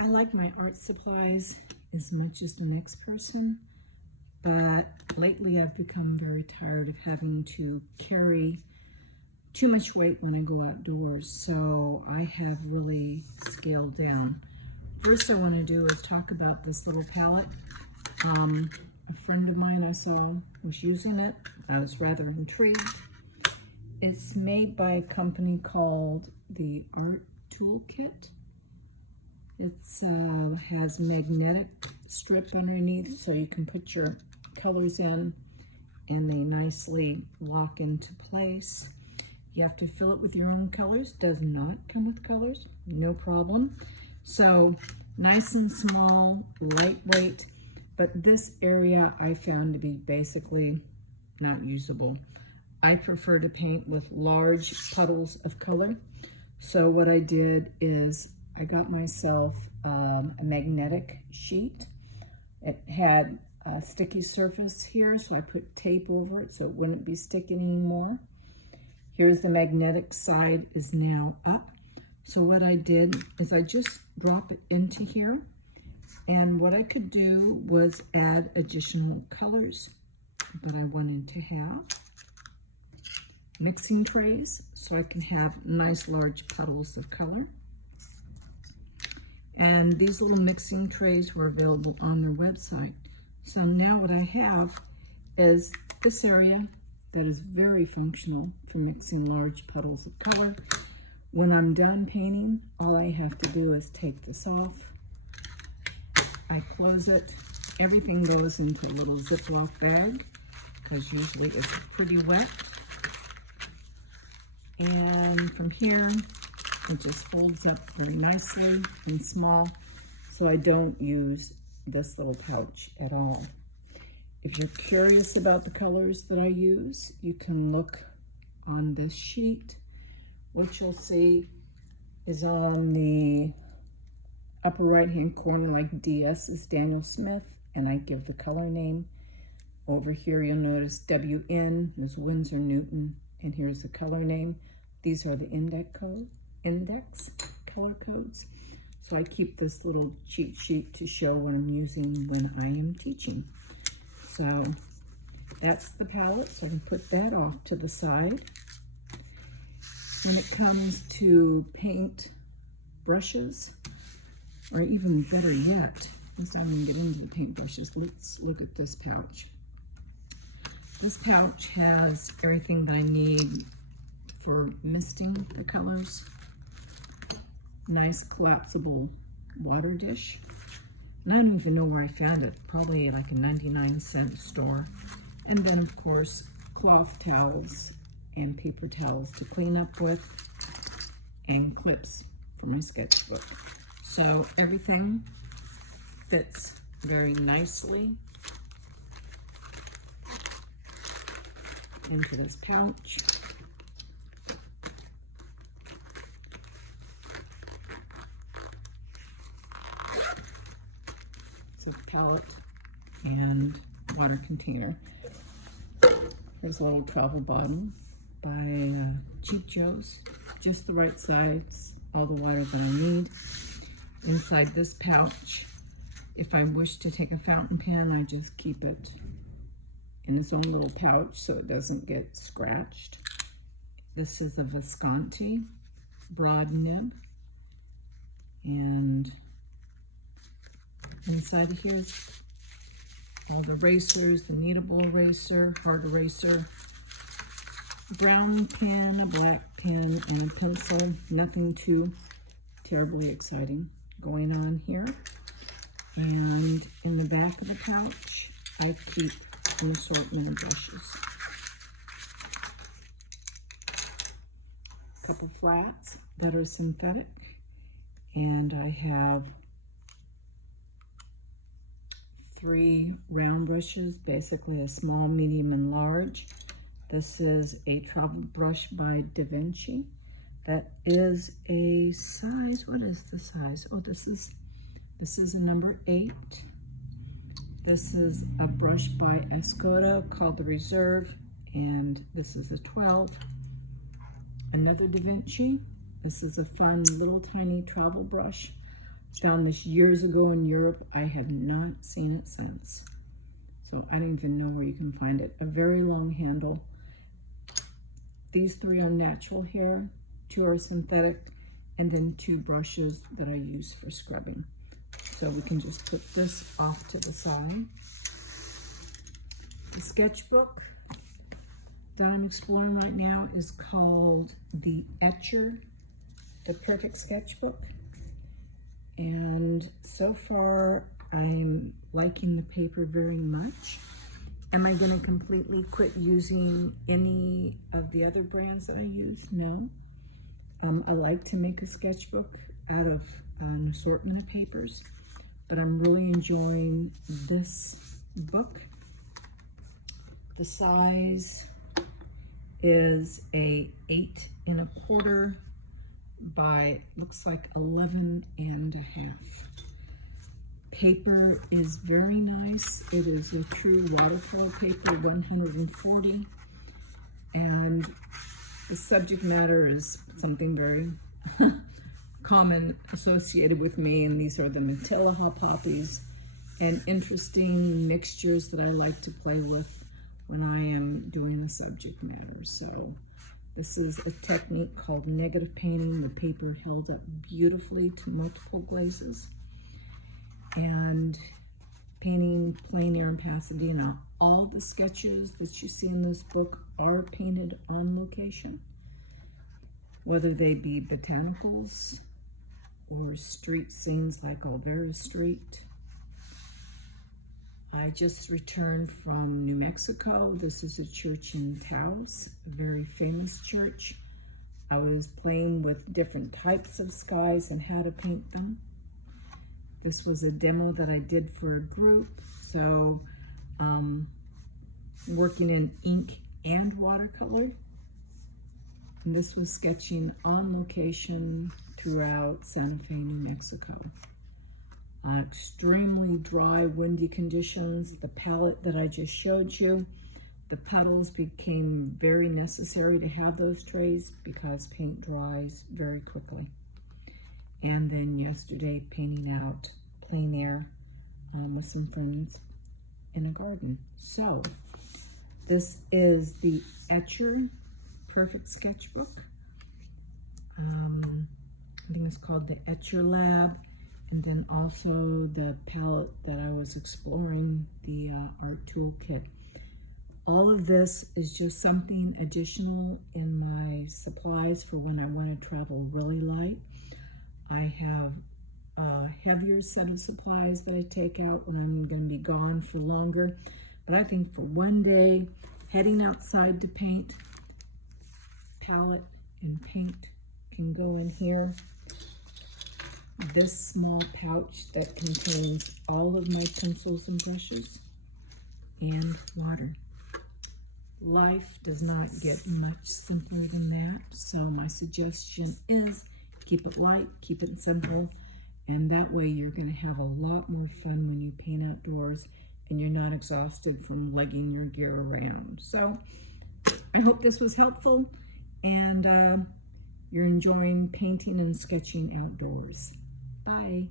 I like my art supplies as much as the next person, but lately I've become very tired of having to carry too much weight when I go outdoors, so I have really scaled down. First I want to do is talk about this little palette. A friend of mine I saw was using it. I was rather intrigued. It's made by a company called the Art Toolkit. It has magnetic strip underneath so you can put your colors in and they nicely lock into place. You have to fill it with your own colors. Does not come with colors, no problem. So nice and small, lightweight, but this area I found to be basically not usable. I prefer to paint with large puddles of color. So what I did is I got myself a magnetic sheet. It had a sticky surface here, so I put tape over it so it wouldn't be sticking anymore. Here's the magnetic side is now up. So what I did is I just drop it into here, and what I could do was add additional colors that I wanted to have. Mixing trays, so I can have nice large puddles of color. And these little mixing trays were available on their website. So now what I have is this area that is very functional for mixing large puddles of color. When I'm done painting, all I have to do is take this off. I close it. Everything goes into a little Ziploc bag because usually it's pretty wet. And from here, it just folds up very nicely and small, so I don't use this little pouch at all. If you're curious about the colors that I use, you can look on this sheet. What you'll see is on the upper right-hand corner, like DS is Daniel Smith, and I give the color name. Over here, you'll notice WN is Winsor Newton, and here's the color name. These are the index color codes. So I keep this little cheat sheet to show what I'm using when I am teaching. So that's the palette, so I can put that off to the side. When it comes to paint brushes, or even better yet, let's not even get into the paint brushes. Let's look at this pouch. This pouch has everything that I need for misting the colors. Nice collapsible water dish. And I don't even know where I found it, probably like a 99-cent store. And then of course, cloth towels and paper towels to clean up with, and clips for my sketchbook. So everything fits very nicely into this pouch. It's a palette and water container. Here's a little travel bottle by Cheap Joe's, just the right size, all the water that I need. Inside this pouch, if I wish to take a fountain pen, I just keep it in its own little pouch so it doesn't get scratched. This is a Visconti broad nib, and inside of here is all the erasers, the kneadable eraser, hard eraser, brown pen, a black pen, and a pencil. Nothing too terribly exciting going on here. And in the back of the pouch, I keep an assortment of brushes. A couple flats that are synthetic, and I have 3 round brushes, basically a small, medium, and large. This is a travel brush by Da Vinci. That is a size, what is the size? Oh, this is a number 8. This is a brush by Escoda called the Reserve, and this is a 12. Another Da Vinci. This is a fun little tiny travel brush. found this years ago in Europe. I have not seen it since. So I don't even know where you can find it. A very long handle. These 3 are natural hair, 2 are synthetic, and then 2 brushes that I use for scrubbing. So we can just put this off to the side. The sketchbook that I'm exploring right now is called the Etcher, the Perfect Sketchbook. And so far, I'm liking the paper very much. Am I going to completely quit using any of the other brands that I use? No. I like to make a sketchbook out of an assortment of papers, but I'm really enjoying this book. The size is a 8 1/4 by, looks like 11 1/2. Paper is very nice. It is a true watercolor paper, 140, and the subject matter is something very common associated with me, and these are the Manila poppies and interesting mixtures that I like to play with when I am doing the subject matter. So this is a technique called negative painting. The paper held up beautifully to multiple glazes. And painting plein air in Pasadena. All the sketches that you see in this book are painted on location, whether they be botanicals or street scenes like Olvera Street. I just returned from New Mexico. This is a church in Taos, a very famous church. I was playing with different types of skies and how to paint them. This was a demo that I did for a group, so working in ink and watercolor. And this was sketching on location throughout Santa Fe, New Mexico. Extremely dry, windy conditions. The palette that I just showed you, the puddles became very necessary to have those trays because paint dries very quickly. And then yesterday, painting out plein air with some friends in a garden. So this is the Etchr Perfect Sketchbook. I think it's called the Etcher Lab. And then also the palette that I was exploring, the art toolkit. All of this is just something additional in my supplies for when I want to travel really light. I have a heavier set of supplies that I take out when I'm going to be gone for longer. But I think for one day, heading outside to paint, palette and paint can go in here. This small pouch that contains all of my pencils and brushes and water. Life does not get much simpler than that, so my suggestion is keep it light, keep it simple, and that way you're going to have a lot more fun when you paint outdoors and you're not exhausted from lugging your gear around. So I hope this was helpful and you're enjoying painting and sketching outdoors. Bye.